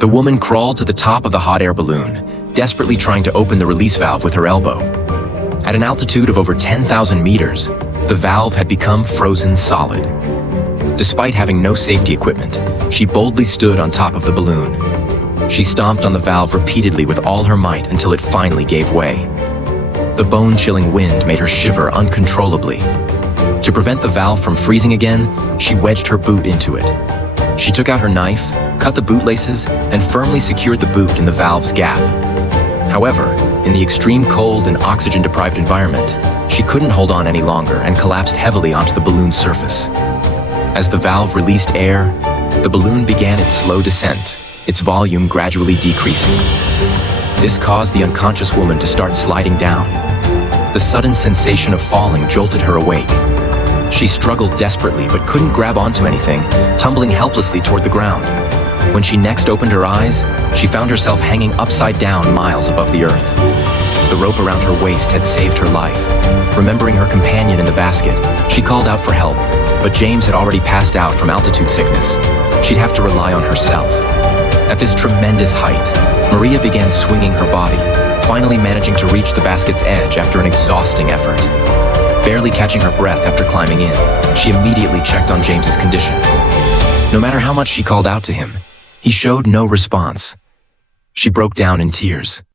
The woman crawled to the top of the hot air balloon, desperately trying to open the release valve with her elbow. At an altitude of over 10,000 meters, the valve had become frozen solid. Despite having no safety equipment, she boldly stood on top of the balloon. She stomped on the valve repeatedly with all her might until it finally gave way. The bone-chilling wind made her shiver uncontrollably. To prevent the valve from freezing again, she wedged her boot into it. She took out her knife, cut the bootlaces, and firmly secured the boot in the valve's gap. However, in the extreme cold and oxygen-deprived environment, she couldn't hold on any longer and collapsed heavily onto the balloon's surface. As the valve released air, the balloon began its slow descent, its volume gradually decreasing. This caused the unconscious woman to start sliding down. The sudden sensation of falling jolted her awake. She struggled desperately but couldn't grab onto anything, tumbling helplessly toward the ground. When she next opened her eyes, she found herself hanging upside down miles above the earth. The rope around her waist had saved her life. Remembering her companion in the basket, she called out for help, but James had already passed out from altitude sickness. She'd have to rely on herself. At this tremendous height, Maria began swinging her body, finally managing to reach the basket's edge after an exhausting effort. Barely catching her breath after climbing in, she immediately checked on James's condition. No matter how much she called out to him, he showed no response. She broke down in tears.